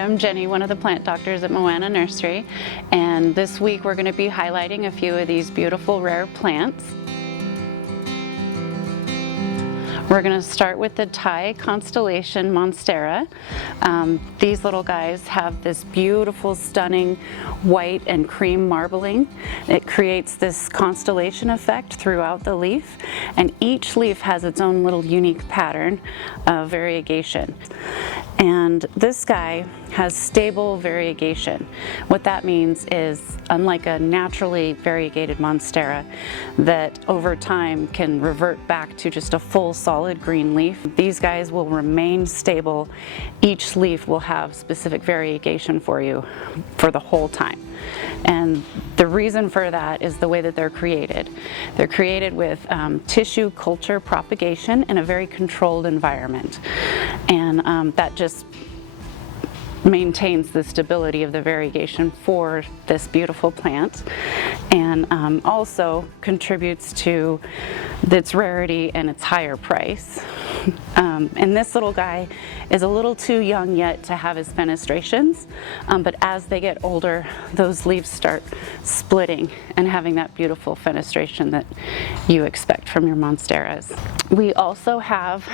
I'm Jenny, one of the plant doctors at Moana Nursery, and this week we're going to be highlighting a few of these beautiful rare plants. We're going to start with the Thai Constellation Monstera. These little guys have this beautiful, stunning white and cream marbling. It creates this constellation effect throughout the leaf, and each leaf has its own little unique pattern of variegation. And this guy has stable variegation. What that means is, unlike a naturally variegated Monstera that over time can revert back to just a full solid green leaf, these guys will remain stable. Each leaf will have specific variegation for you for the whole time. And the reason for that is the way that they're created. They're created with tissue culture propagation in a very controlled environment. And that just maintains the stability of the variegation for this beautiful plant, and also contributes to its rarity and its higher price. And this little guy is a little too young yet to have his fenestrations, but as they get older, those leaves start splitting and having that beautiful fenestration that you expect from your Monsteras. We also have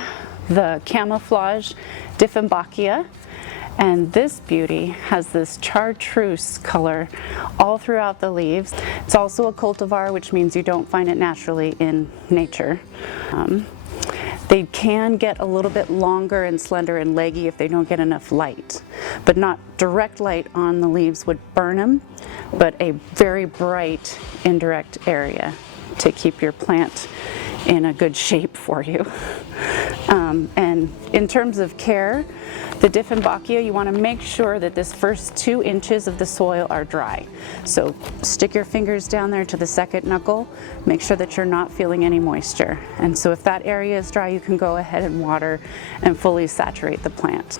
the Camouflage Dieffenbachia. And this beauty has this chartreuse color all throughout the leaves. It's also a cultivar, which means you don't find it naturally in nature. They can get a little bit longer and slender and leggy if they don't get enough light, but not direct light on the leaves would burn them, but a very bright indirect area to keep your plant in a good shape for you. And in terms of care, the Dieffenbachia, you want to make sure that this first 2 inches of the soil are dry. So stick your fingers down there to the second knuckle, make sure that you're not feeling any moisture. And so if that area is dry, you can go ahead and water and fully saturate the plant.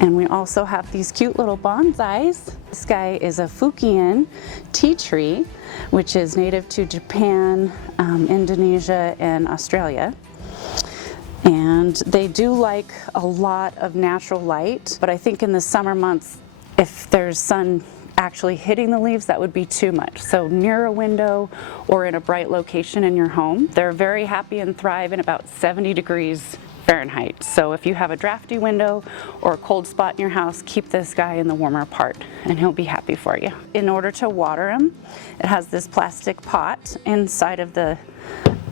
And we also have these cute little bonsais. This guy is a Fukien tea tree, which is native to Japan, Indonesia, and Australia. And they do like a lot of natural light, but I think in the summer months, if there's sun actually hitting the leaves, that would be too much. So near a window or in a bright location in your home. They're very happy and thrive in about 70 degrees Fahrenheit. So if you have a drafty window or a cold spot in your house, keep this guy in the warmer part and he'll be happy for you. In order to water him, it has this plastic pot inside of the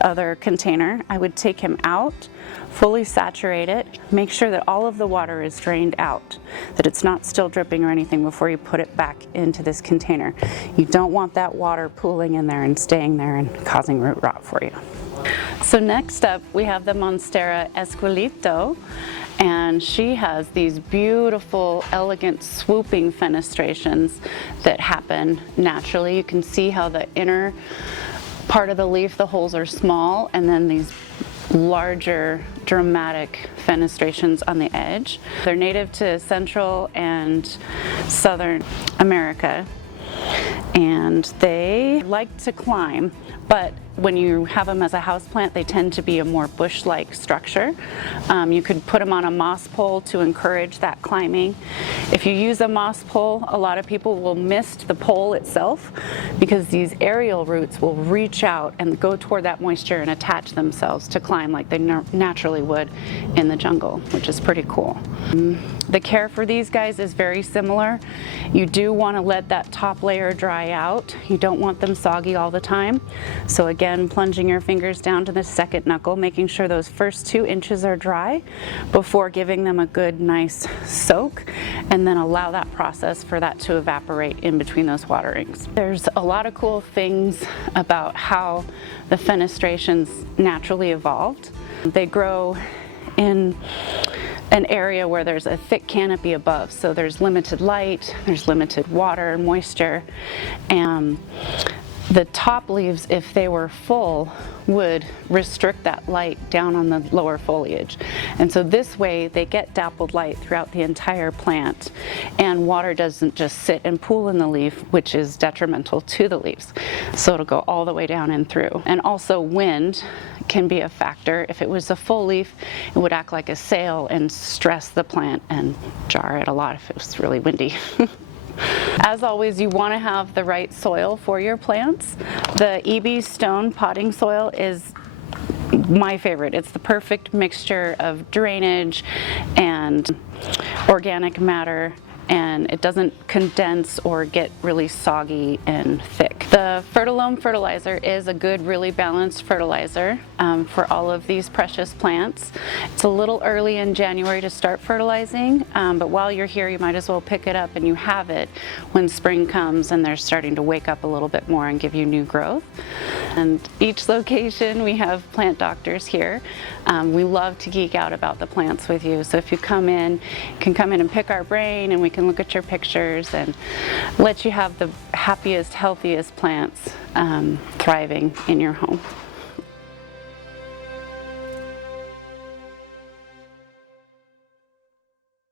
other container. I would take him out, fully saturate it, make sure that all of the water is drained out, that it's not still dripping or anything before you put it back into this container. You don't want that water pooling in there and staying there and causing root rot for you. So next up we have the Monstera Esqueleto, and she has these beautiful, elegant, swooping fenestrations that happen naturally. You can see how the inner part of the leaf, the holes are small, and then these larger, dramatic fenestrations on the edge. They're native to Central and Southern America, and they like to climb, but when you have them as a houseplant, they tend to be a more bush-like structure. You could put them on a moss pole to encourage that climbing. If you use a moss pole, a lot of people will mist the pole itself because these aerial roots will reach out and go toward that moisture and attach themselves to climb like they naturally would in the jungle, which is pretty cool. The care for these guys is very similar. You do want to let that top layer dry out. You don't want them soggy all the time. So again, plunging your fingers down to the second knuckle, making sure those first 2 inches are dry before giving them a good, nice soak, and then allow that process for that to evaporate in between those waterings. There's a lot of cool things about how the fenestrations naturally evolved. They grow in an area where there's a thick canopy above, so there's limited light, there's limited water and moisture, and the top leaves, if they were full, would restrict that light down on the lower foliage. And so this way they get dappled light throughout the entire plant, and water doesn't just sit and pool in the leaf, which is detrimental to the leaves. So it'll go all the way down and through. And also wind can be a factor. If it was a full leaf, it would act like a sail and stress the plant and jar it a lot if it was really windy. As always, you want to have the right soil for your plants. The EB stone potting soil is my favorite. It's the perfect mixture of drainage and organic matter, and it doesn't condense or get really soggy and thick. The Fertilome fertilizer is a good, really balanced fertilizer for all of these precious plants. It's a little early in January to start fertilizing, but while you're here, you might as well pick it up and you have it when spring comes and they're starting to wake up a little bit more and give you new growth. And each location, we have plant doctors here. We love to geek out about the plants with you. So if you come in, you can come in and pick our brain, and we can look at your pictures and let you have the happiest, healthiest plants thriving in your home.